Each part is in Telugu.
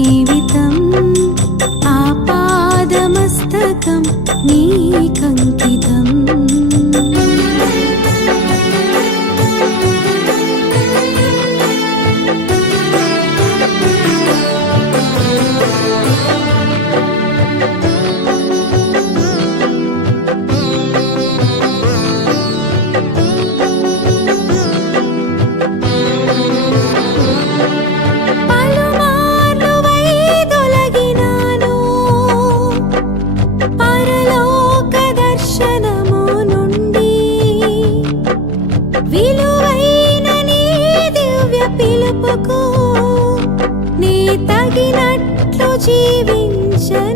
జీవితం ఆపాదమస్తకం నీ దర్శనము నుండి విలువైన నీ దివ్య పిలుపుకు నీ తగినట్లు జీవించనైతే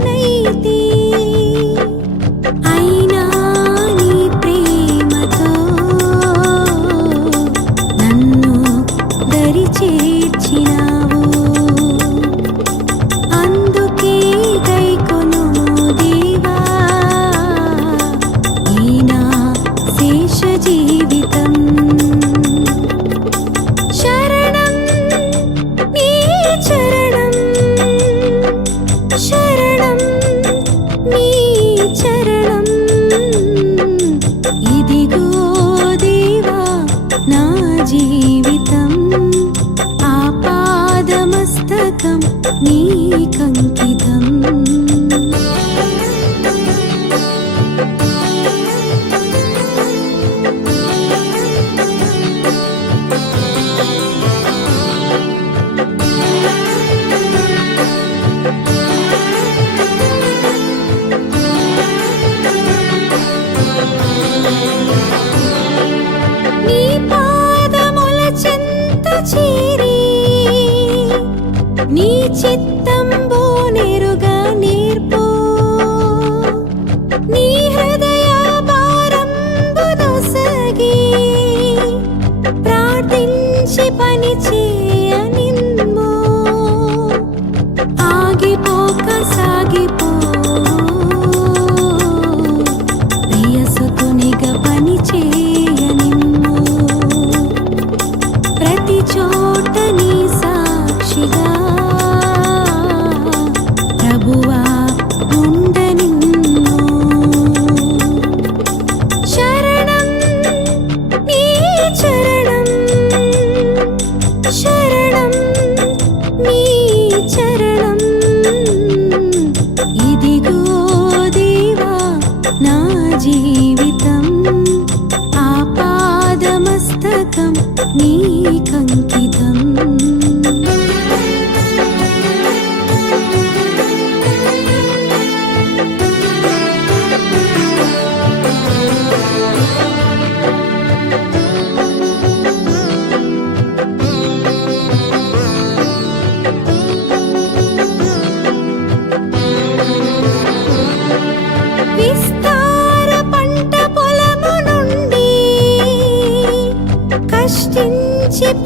నీ చిత్తంబు నెరుగా నేర్పు. నీ జీవితం ఆపాదమస్తకం నీకంకితం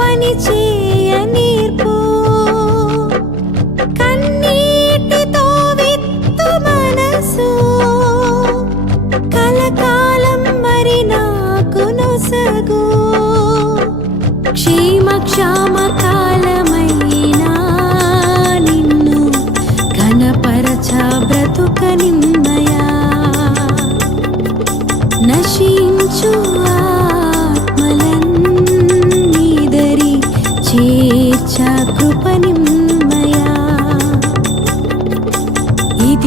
పని చేయ నేర్పు. కన్నీటితో విత్తు మనసు. కలకాలం మరి నాకు నొసగు. క్షేమ క్షామ కాలం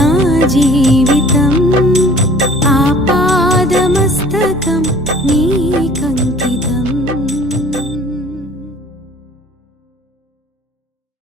నా జీవితం.